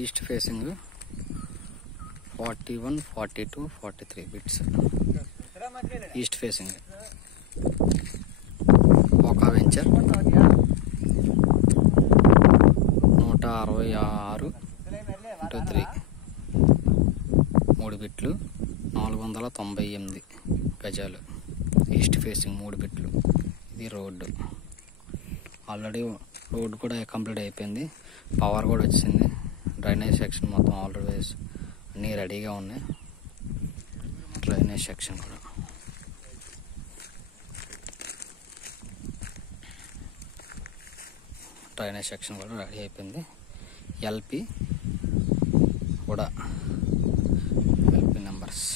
East facing 41, 42, 43 bits. East facing ఒక venture 166x3 3 బిట్లు 498 గజాలు. ఈస్ట్ ఫేసింగ్ 3 బిట్లు. ఇది రోడ్డు. ఆల్రెడీ రోడ్ కూడా కంప్లీట్ అయిపోయింది. పవర్ కూడా వచ్చింది. డ్రైనేజ్ సెక్షన్ మొత్తం ఆల్వేస్ అన్నీ రెడీగా ఉన్నాయి. డ్రైనేజ్ సెక్షన్ కూడా రెడీ అయిపోయింది. ఎల్పి కూడా నెంబర్స్